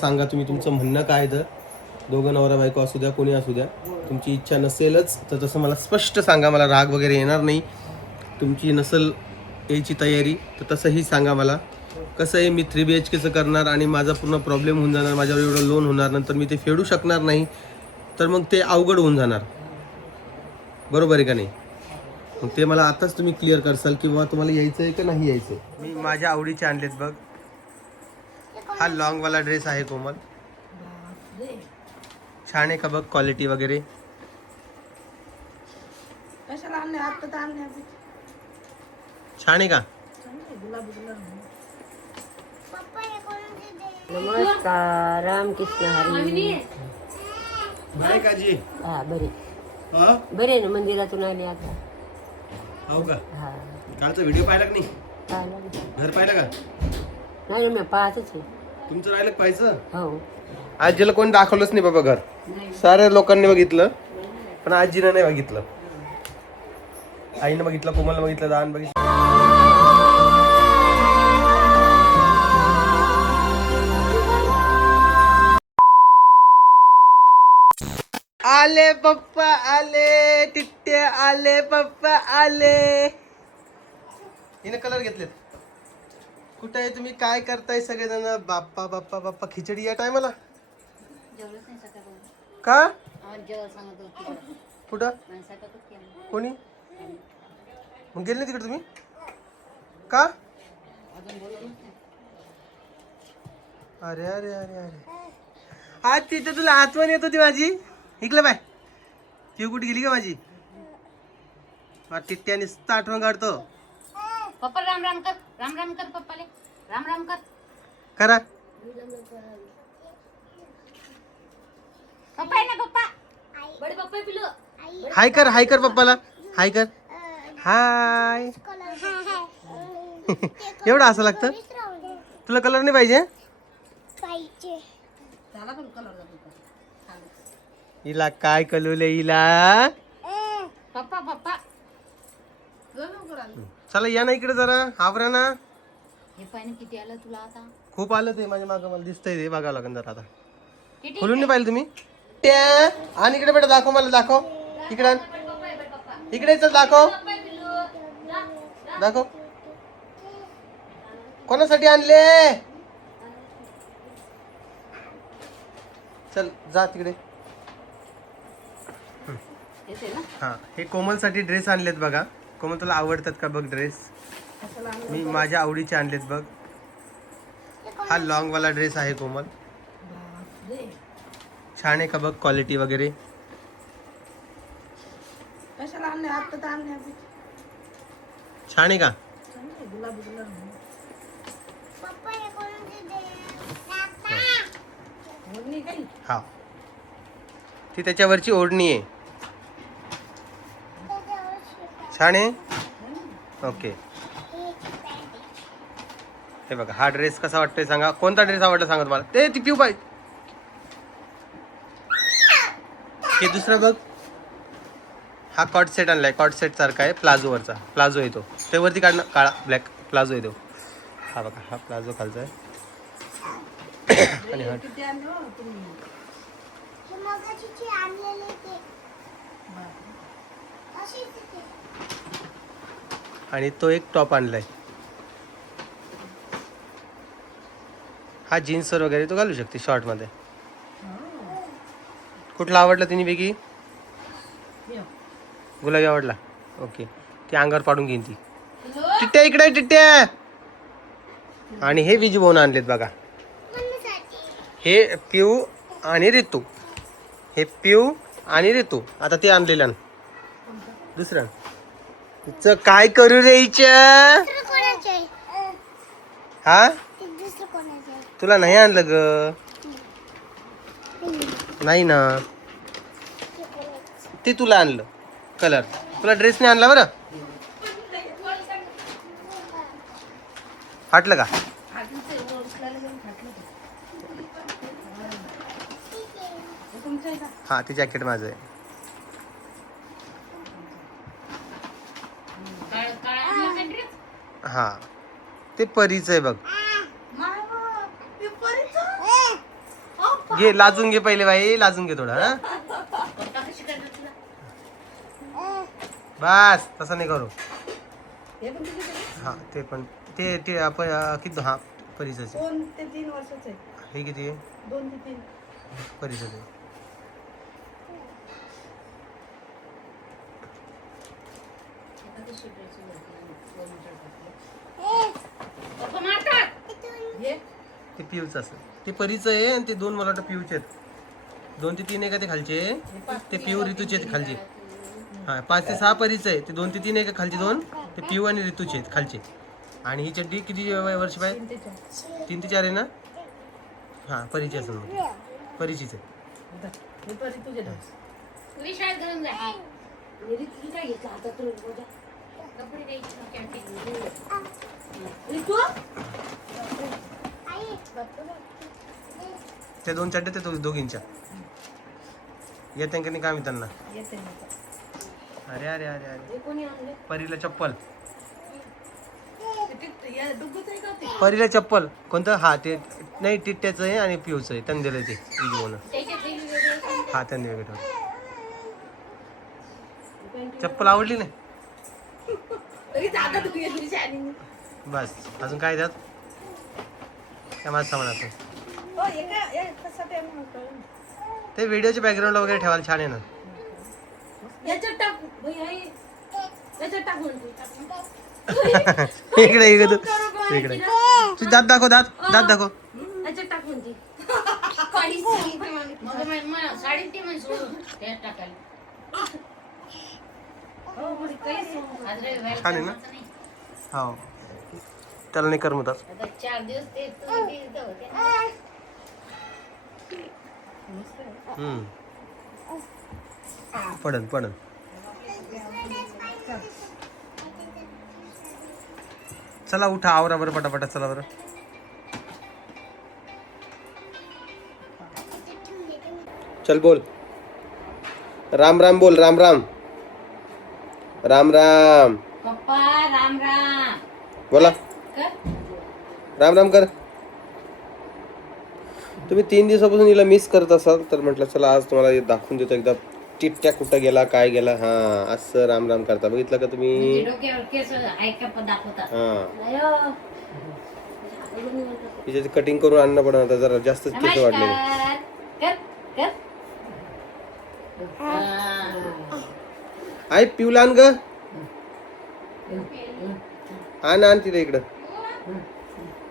सांगा तुम्ही तुमचं म्हणणं काय. तर दोघं नवरा बायको असू द्या, कोणी असू द्या, तुमची इच्छा नसेलच तर तसं मला स्पष्ट सांगा. मला राग वगैरे येणार नाही. तुमची नसेल यायची तयारी तर तसंही सांगा मला. कसं आहे, मी 3 BHKचं करणार आणि माझा पूर्ण प्रॉब्लेम होऊन जाणार. माझ्यावर एवढं लोन होणार, नंतर मी ते फेडू शकणार नाही, तर मग ते अवघड होऊन जाणार. बरोबर आहे का नाही? मग ते मला आताच तुम्ही क्लिअर करसाल की बाबा तुम्हाला यायचं आहे का नाही यायचं. मी माझ्या आवडीचे आणलेत बघ. हा लॉंगवाला ड्रेस आहे कोमल. छान आहे का बघ, क्वालिटी वगैरे. छान आहे का? नमस्कार, रामकृष्ण हरी. नाही का जी? हा बरे हा बरे ना, मंदिरातून आले आता. हो का? हा कालचा व्हिडिओ पाहिला का नाही? पाहिलं ना. घर पाहिलं का? नाही मी पाहतच आहे. तुमचं राहिलं पाहायचं. हो आजीला कोणी दाखवलंच नाही बाबा घर. साऱ्या लोकांनी बघितलं पण आजीनं नाही बघितलं. आईनं बघितलं, कोमलनं बघितलं, दान बघितलं. आले पप्पा आले, टिट्टे आले, पप्पा आले. हिने कलर घेतलेत. कुठे आहे तुम्ही? काय करताय सगळेजण? बाप्पा बाप्पा बाप्पा, खिचडी या टायमाला का? कुठं कोणी मग गेले तिकडे तुम्ही का? अरे अरे अरे अरे, आज तिथे तुला आठवण येत होती माझी. इकलं बाय, ती कुठे गेली का माझी? टिट्ट्याने आठवण काढतो. पप्पा राम राम कर, राम राम कर पप्पाले, राम राम कर. करा. पप्पा आहे ना पप्पा, बडे पप्पा आहे पिलो. हाय कर, हाय कर पप्पाला, हाय कर. हाय. एवढं असं लागतं तुला? कलर नाही पाहिजे? हिला काय कलवले हिला? पप्पा पप्पा चला या ना इकडे जरा, आवरा ना. हे पाहिजे किती आलं तुला आता? खूप आलं ते माझ्या मागं, मला दिसतंय ते. बघावं लागेल जरा आता. किती? खोलून नाही पाहिलं तुम्ही? आणि इकडे बेटा दाखव, मला दाखव. इकडे आण. इकडे चल, दाखव दाखव. कोणासाठी आणले? चल जा तिकडे. येते ना? हा, हे कोमलसाठी ड्रेस आणलेत बघा. कोमल तुला आवडतात का बघ ड्रेस? मी माझ्या आवडीचे आणलेत बघ. हा लॉंगवाला ड्रेस आहे कोमल. छान आहे का बघ, क्वालिटी वगैरे. छान आहे का? हा, ती त्याच्यावरची ओढणी आहे. छान आहे. ओके, हे बघा. हा ड्रेस कसा वाटतोय सांगा. कोणता ड्रेस आवडला सांगा तुम्हाला. ते ती पिऊ बाई. हे दुसरं बघ. हा कॉट सेट आणलाय, कॉट सेट सारखा आहे, प्लाझोवरचा. प्लाझो येतो ते वरती काढणं, काळा ब्लॅक प्लाझो येतो. हा बघा, हा प्लाझो खालचा आहे. आणि हा आणि तो एक टॉप आणलाय. हा जीन्सवर वगैरे तो घालू शकते, शॉर्ट मध्ये. कुठला आवडला तिने पैकी? गुलाबी आवडला. ओके, ती अंगावर पाडून घेईन ती. टिट्ट्या इकडे, टिट्ट्या. आणि हे विजू भाऊन आणलेत बघा. हे पिऊ आणि ऋतू. हे पिऊ आणि ऋतू. आता ते आणलेलं दुसरं. तिचं काय करू द्यायचं? हा, तुला नाही आणलं ग? नाही ना, ते तुला आणलं कलर. तुला ड्रेस नाही आणला बरं? फाटलं का? हा, ते जॅकेट माझं आहे. हा, ते परीचं आहे बघ. घे लाजून घे पहिले बाई, लाजून घे थोडं हा. पप्पा कशी करतात तुला? बस तसं नाही करू. हे पण किती झाले? हा ते पण ते आपण किती हा परीचं 2 ते 3 वर्षाचे आहे. हे किती आहे 2 ते 3. परीचं पप्पा मारतात. हे ते पिऊचं असेल, ते परीचं आहे आणि ते 2 मला वाटतं पिऊचे आहेत. 2 ते 3 आहे का ते खालचे, ते पिऊ ऋतूचे आहेत खालचे. हा 5 ते 6 परीचं आहे, ते 2 ते 3 आहे का खालचे 2 ते पिऊ आणि ऋतूचे आहेत खालचे. आणि ही चड्डी किती वर्ष पाय 3 ते 4. 3 ते 4 आहे ना. हा परीची असेल मग, परीचीच आहे. हे परी तुझे ड्रेस. तुझी शाळेत घालून जा. तुझी काय घेतलं आता तू बघा. कपडे द्यायचे कॅन्टीन. ऋतू ते 2 चड्डे ते दोघींच्या येते की नाही काय मी त्यांना. येते ना. अरे अरे अरे अरे हे कोणी आणले? परीला चप्पल, या डुग्गूच आहे का ते? परीला चप्पल कोणतं हा ते नाही टिट्ट्याचं आहे आणि पिऊचं आहे, त्यांनी दिलं ते घेऊन. त्याच्यात वेगवेगळे हा त्यांनी वगैरे ठेवलं. चप्पल आवडली नाही तरी दादा तू येते शाळेत. बस. अजून काय त्यात काय माझं सामान असं. हो हे काय हे कशासाठी आहे मला कळलं नाही. ते व्हिडिओच्या बॅकग्राऊंडला वगैरे ठेवायला छान आहे ना. याच्यात टाक भाई आहे. याच्यात टाक म्हणतो. इकडे इकडे तू इकडे तू दात दाखव, दात दात दाखव. याच्यात टाक म्हणते. मग मला साडीत ते म्हणजे सोडून त्यात टाकायला. आज रविवारी छान आहे ना? कामाचं नाही. हो त्याला नाही करमतात. आता 4 दिवस ते तुम्ही तिथं होते ना. पडन पडन. चला उठा आवरा बरं पटापटा, चला बरं. चल बोल राम राम, बोल राम राम. राम राम पप्पा राम राम बोला. कर. राम राम कर. तुम्ही 3 दिवसापासून हिला मिस करत असाल तर म्हटलं चला आज तुम्हाला हे दाखवून देतो एकदा टिट्ट्या कुठं गेला काय गेला. हा असं राम राम करता बघितलं का तुम्ही. म्हणजे डोक्यावर केस ऐका पण दाखवतात. हा अयो. तिच्याची कटिंग करून आणणं पण आता जरा जास्तच केस वाढलेले. नमस्कार. कर कर. आई पिवला आण ग, आण आण तिला इकडं.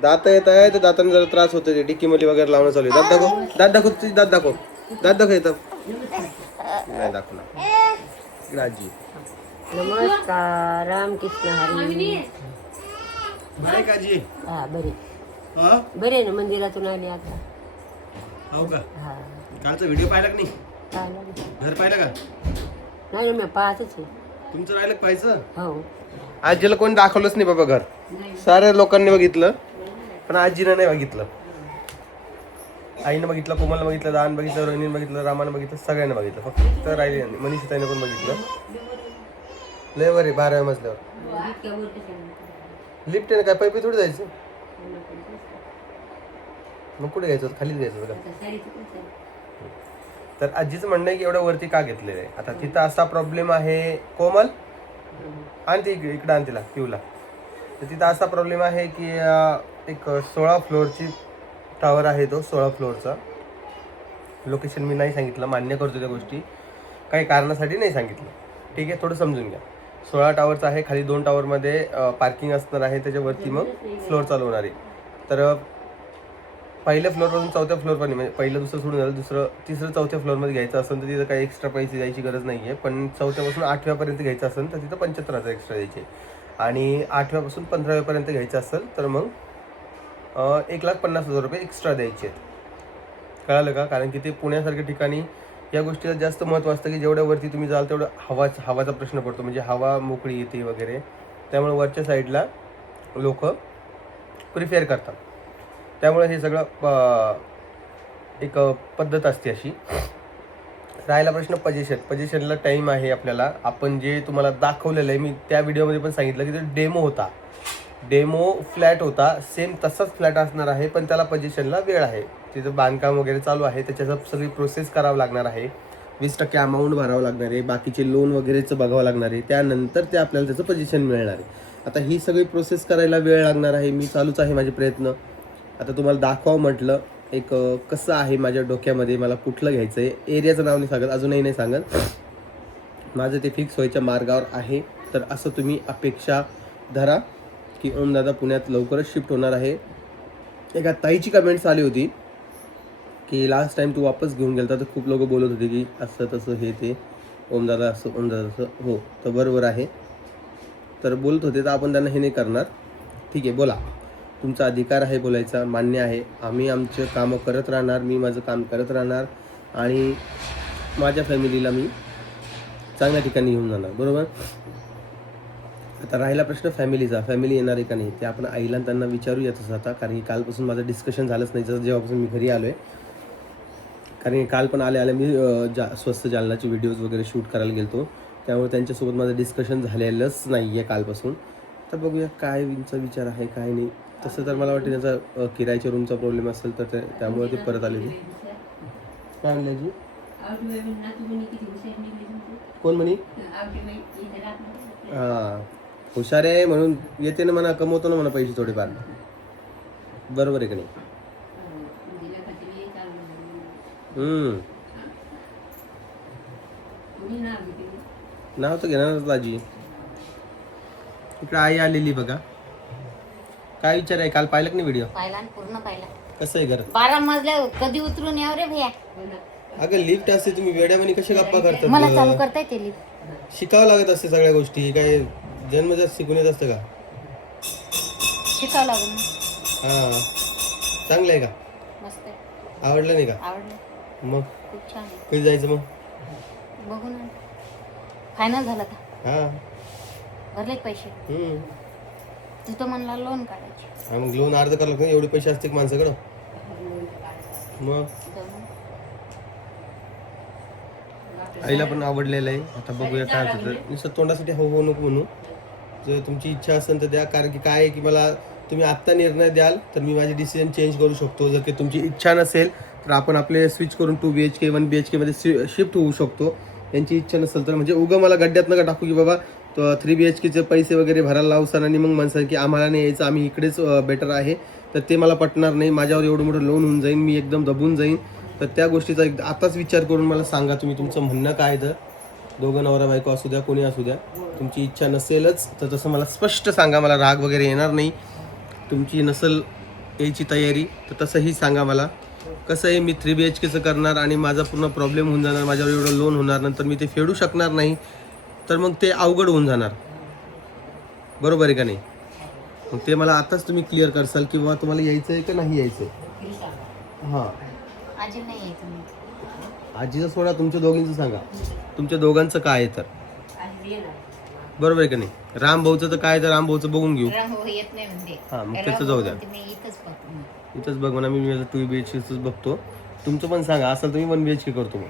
दात येत आहे तर दातांना जरा त्रास होतो, ते डिक्कीमली वगैरे लावणं चालू आहे. दात दाखव, दात दाखव, तुझी दात दाखव, दात दाखव येतं नाही दाखवणार. इकडं आजी. नमस्कार रामकृष्ण हरी. नाही का आजी. हा बरे हा बरे ना. मंदिरातून आले आता. हो का. हा कालचा व्हिडिओ पाहिला का नाही, काय लागलं? घर पाहिलं का. नाही मी पाहतच आहे. तुमचं राहिलं पाहायचं. हो आजीला कोणी दाखवलंच नाही बाबा घर. साऱ्या लोकांनी बघितलं पण आजीनं नाही बघितलं. आईनं बघितलं, कोमलनं बघितलं, दान बघितलं, रोहिणीनं बघितलं, रामानं बघितलं, सगळ्यांना बघितलं. फक्त राहिले मनीषाताईनं पण बघितलं. लय बरे 12व्या मजल्यावर लिफ्ट आहे. काय पैपी थोडी जायचं, मग कुठे घ्यायचं होतं, खालीच घ्यायचं होतं का. तर आजीचं म्हणणं आहे की एवढं वरती का घेतलेलं आहे. आता तिथं असा प्रॉब्लेम आहे. कोमल आणि ती इकडं आण तिला पिऊला. तर तिथं असा प्रॉब्लेम आहे की एक 16 फ्लोअरची टावर आहे, तो 16 फ्लोअरचा. लोकेशन मी नाही सांगितलं, मान्य करतो त्या गोष्टी, काही कारणासाठी नाही सांगितलं. ठीक आहे, थोडं समजून घ्या. 16 टावरचा आहे, खाली 2 टावरमध्ये पार्किंग असणार आहे, त्याच्यावरती मग फ्लोअर चालू होणार आहे. तर पहिल्या फ्लोअरपासून 4थ्या फ्लोअरपर्यंत, म्हणजे पहिलं दुसरं सोडून झालं, दुसरं तिसरं 4थ्या फ्लोअरमध्ये घ्यायचं असेल तर तिथं काही एक्स्ट्रा पैसे द्यायची गरज नाही आहे. पण 4थ्यापासून 8व्यापर्यंत घ्यायचं असेल तर तिथं 75,000 एक्स्ट्रा द्यायचे. आणि 8व्यापासून 15व्यापर्यंत घ्यायचं असेल तर मग 1,50,000 रुपये एक्स्ट्रा द्यायचे आहेत. कळालं का. कारण की ते पुण्यासारख्या ठिकाणी या गोष्टीला जास्त महत्त्व असतं की जेवढ्या वरती तुम्ही जाल तेवढं हवाचा प्रश्न पडतो, म्हणजे हवा मोकळी येते वगैरे. त्यामुळे वरच्या साईडला लोक प्रिफेअर करतात. त्यामुळे हे सगळं एक पद्धत असते अशी. राहिला प्रश्न पोझिशनला टाईम आहे आपल्याला. आपण जे तुम्हाला दाखवलेलं आहे, मी त्या व्हिडिओमध्ये पण सांगितलं की तो डेमो होता. डेमो फ्लॅट होता, सेम तसाच फ्लॅट असणार आहे, पण त्याला पोझिशनला वेळ आहे. तिथं बांधकाम वगैरे चालू आहे, त्याच्यात सगळी प्रोसेस करावं लागणार आहे. 20% अमाऊंट भरावं लागणार आहे, बाकीचे लोन वगैरेचं बघावं लागणार आहे, त्यानंतर ते आपल्याला त्याचं पोझिशन मिळणार आहे. आता ही सगळी प्रोसेस करायला वेळ लागणार आहे. मी चालूच आहे माझे प्रयत्न. आता तुम्हाला दाखवावं म्हटलं एक कसं आहे माझ्या डोक्यामध्ये, मला कुठलं घ्यायचं आहे. एरियाचं नाव नाही सांगत, अजूनही नाही सांगत. माझं ते फिक्स व्हायच्या मार्गावर आहे. तर असं तुम्ही अपेक्षा धरा की ओमदादा पुण्यात लवकरच शिफ्ट होणार आहे. एका ताईची कमेंट्स आली होती की लास्ट टाइम तू वापस घेऊन गेलता तर खूप लोक बोलत होते की असं तसं हे ते, ओमदादा असं ओमदादा तसं. हो, तर बरोबर आहे. तर बोलत होते तर आपण त्यांना हे नाही करणार. ठीक आहे, बोला, तुमचा अधिकार आहे बोलायचा, मान्य आहे. आम्ही आमचं कामं करत राहणार, मी माझं काम करत राहणार आणि माझ्या फॅमिलीला मी चांगल्या ठिकाणी घेऊन जाणार, बरोबर. आता राहिला प्रश्न फॅमिलीचा, फॅमिली येणार आहे का नाही ते आपण आईला त्यांना विचारूयातच आता, कारण की कालपासून माझं डिस्कशन झालंच नाही जसं जेव्हापासून मी घरी आलो आहे. कारण की काल पण आले मी स्वस्त जालनाचे व्हिडिओज वगैरे शूट करायला गेलो, त्यामुळे त्यांच्यासोबत माझं डिस्कशन झालेलंच नाही आहे कालपासून. तर बघूया काय त्यांचा विचार आहे काय नाही. तसं तर मला वाटतं त्याचा किरायच्या रूमचा प्रॉब्लेम असेल तर त्यामुळे ते परत आले. काय म्हणले जी कोण म्हणे? हां, हुशार आहे म्हणून येते ना म्हणा, कमवतो ना म्हणा पैसे थोडेफार, बरोबर आहे का नाही. नाव तर घेणारच दाजी. इकडे आई आलेली बघा. काय विचार आहे? काल पाहिलं की नाही व्हिडिओ? पाहिला आणि पूर्ण पाहिला. कसं आहे घर? 12 मजल्यावर कधी उतरून याव रे भैया? अगं लिफ्ट असते, तुम्ही वेड्यावानी कशा गप्पा मला चालू करता? करता येते लिफ्ट. शिकावं लागत असते सगळ्या गोष्टी, काय जन्मजात शिकून येत असतं का? शिकावं लागेल ना. हां, चांगलं आहे का? मस्त आहे. आवडलं नाही का? आवडलं, मग खूप छान आहे. कधी जायचं मग? बघू ना, फायनल झालं का? हां. भरले का पैसे? तू तर म्हणला लोन काढायचे. मग लोन अर्ध करायला का एवढे पैसे असते का माणसाकडं? मग आईला पण आवडलेलं आहे. आता बघूया काय होतं. नुसतं तोंडासाठी हो हो नको म्हणू. जर तुमची इच्छा असेल तर द्या, कारण की काय आहे की मला तुम्ही आत्ता निर्णय द्याल तर मी माझी डिसिजन चेंज करू शकतो. जर की तुमची इच्छा नसेल तर आपण आपले स्विच करून 2 BHK 1 BHK मध्ये शिफ्ट होऊ शकतो. यांची इच्छा नसेल तर म्हणजे उगं मला गड्ड्यात नका टाकू की बाबा 3 BHKचे पैसे वगैरे भरायला लावसान आणि मग म्हणसान की आम्हाला नाही यायचं, आम्ही इकडेच बेटर आहे. तर ते मला पटणार नाही. माझ्यावर एवढं मोठं लोन होऊन जाईन, मी एकदम दबून जाईन. तर त्या गोष्टीचा एकदा आताच विचार करून मला सांगा तुम्ही तुमचं म्हणणं काय. तर दोघं नवरा बायको असू द्या, कोणी असू द्या, तुमची इच्छा नसेलच तर तसं मला स्पष्ट सांगा. मला राग वगैरे येणार नाही. तुमची नसेल यायची तयारी तर तसंही सांगा मला. कसं आहे, मी 3 BHKचं करणार आणि माझा पूर्ण प्रॉब्लेम होऊन जाणार, माझ्यावर एवढं लोन होणार, नंतर मी ते फेडू शकणार नाही, तर मग ते अवघड होऊन जाणार, बरोबर आहे का नाही. मग ते मला आताच तुम्ही क्लिअर करसाल की बाबा तुम्हाला यायचं आहे का नाही यायचं आहे. हां, आजी नाही आहे तुम्ही. आजीचं सोडा, तुमच्या दोघींचं सांगा. तुमच्या दोघांचं काय आहे तर, बरोबर आहे का नाही. राम भाऊचं तर काय, तर राम भाऊचं बघून घेऊ. रामभाऊ येत नाही म्हणते. हां, मग त्याचं जाऊ द्या. मी इथंच बघतो. इथंच बघ म्हणा, मी माझं 2 BHKच बघतो. तुमचं पण सांगा, असेल तुम्ही 1 BHK करतो. मग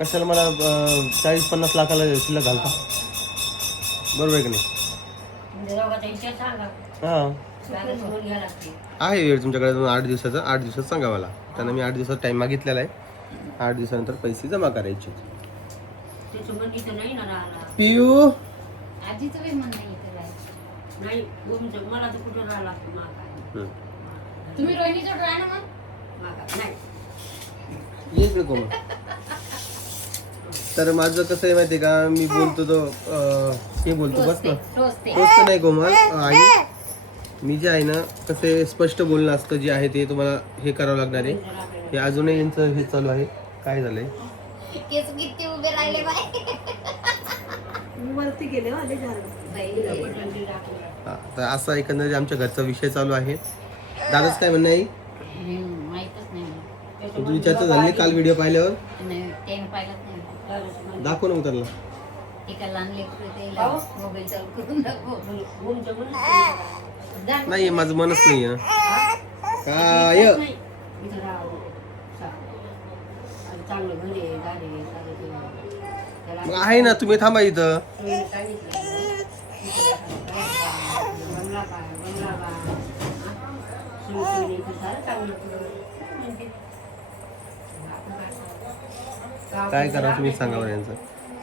कशाला मला 40-50 लाखाला शिल्लक घालता, बरोबर आहे का नाही. हां, आहे वेळ तुमच्याकडे 8 दिवसाचा. 8 दिवसात सांगा मला. त्यांना मी 8 दिवसाचा टाईम मागितलेला आहे. 8 दिवसानंतर पैसे जमा करायचे. पियू आजीचं बी मन नाही इथं राहायचं. नाही, मला तर कुठं राहिला तुम्ही रोहिणीजवळ राहा ना मग. नाही ये इकडे कोण. तर माझं कसं आहे माहिती आहे का, मी बोलतो तो हे बोलतो बस ना, टोचते. गोष्ट नाही कोमल आई. मी जे आहे ना कसं स्पष्ट बोलणं असतं जे आहे ते तुम्हाला हे करावं लागणार आहे. हे अजूनही यांचं हे चालू आहे. काय झालंय, केस किती उभे राहिले बाय. वरती गेले वाले हा, तर असा एकंदरीत आमच्या घरचा विषय चालू आहे. दादाच काय म्हणणं आहे? माहितच नाही. तू विचारचं झाले काल व्हिडिओ पाहिल्यावर? नाही, त्याने पाहिलंच नाही. दाखव ना मग त्यांना. एका लहान लेकरं मोबाईल चालू करून दाखव. नाही, माझं मनच नाही आहे. काय चांगलं घरी गाडी मग आहे ना, तुम्ही थांबा इथं. काय करा तुम्ही सांगा बरं यांचं.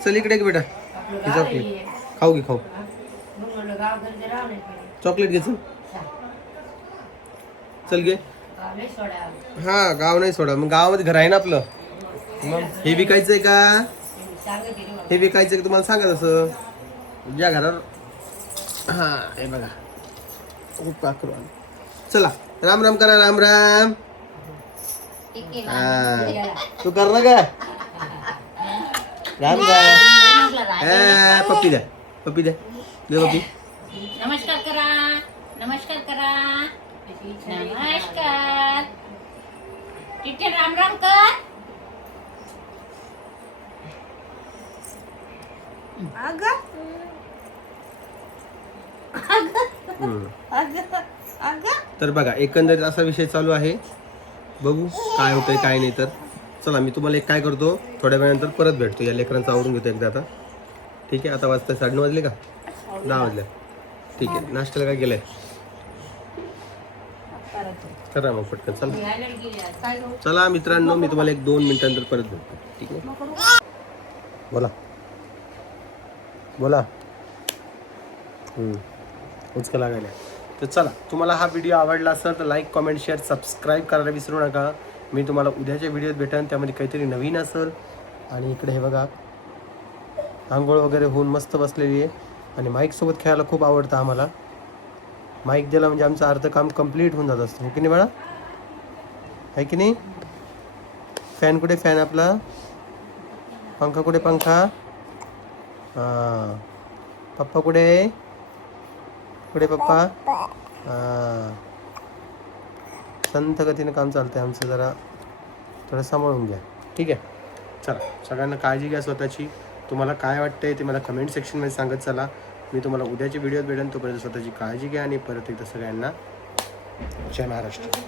चल इकडे बेटा, हे चॉकलेट खाऊ घे, खाऊ चॉकलेट घे. चल घे. हा गाव नाही सोडा, मग गावामध्ये घर आहे ना आपलं. मग हे विकायचंय का, हे विकायचंय का तुम्हाला सांगा तसं. ज्या घरावर हा हे बघा खूप पाखरू आलं. चला राम राम करा, राम राम. हा तू कर ना का, राम राम. पप्पी द्या, पप्पी द्या, दे पप्पी. नमस्कार करा, नमस्कार करा, नमस्कार. तिथे राम राम कर. तर बघा एकंदरीत असा विषय चालू आहे. बघू काय होतंय काय नाही. तर चला मी तुम्हाला एक काय करतो, थोड्या वेळानंतर परत भेटतो. या लेकरांचं आवरून घेतो एकदा आता. ठीक आहे, आता वाजता 9:30 वाजले का, 10 वाजले. ठीक आहे, नाश्त्याला काय केलंय करा मग पटकन. चला चला मित्रांनो, मी तुम्हाला 1-2 मिनिटांनंतर परत भेटतो. ठीक आहे, बोला बोला. उचका लागायला. तर चला, तुम्हाला हा व्हिडिओ आवडला असेल तर लाईक, कमेंट, शेअर, सबस्क्राईब करायला विसरू नका. मी तुम्हाला उद्याच्या व्हिडिओत भेटेन, त्यामध्ये काहीतरी नवीन असेल. आणि इकडे हे बघा आंघोळ वगैरे होऊन मस्त बसलेली आहे. आणि माईकसोबत खेळायला खूप आवडतं आम्हाला. माईक दिला म्हणजे आमचं अर्ध काम कंप्लीट होऊन जात असतं. हो की नाही बाळा, आहे की नाही. फॅन कुठे, फॅन आपला. पंखा कुठे, पंखा. हां पप्पा कुठे, कुठे पप्पा. हां संथ गतीनं काम चालतंय आमचं, जरा थोडं सांभाळून घ्या. ठीक आहे, चला सगळ्यांना काळजी घ्या स्वतःची. तुम्हाला काय वाटतंय ते मला कमेंट सेक्शनमध्ये सांगत चला. मी तुम्हाला उद्याच्या व्हिडिओत भेटेन. तोपर्यंत स्वतःची काळजी घ्या आणि परत एकदा सगळ्यांना जय महाराष्ट्र.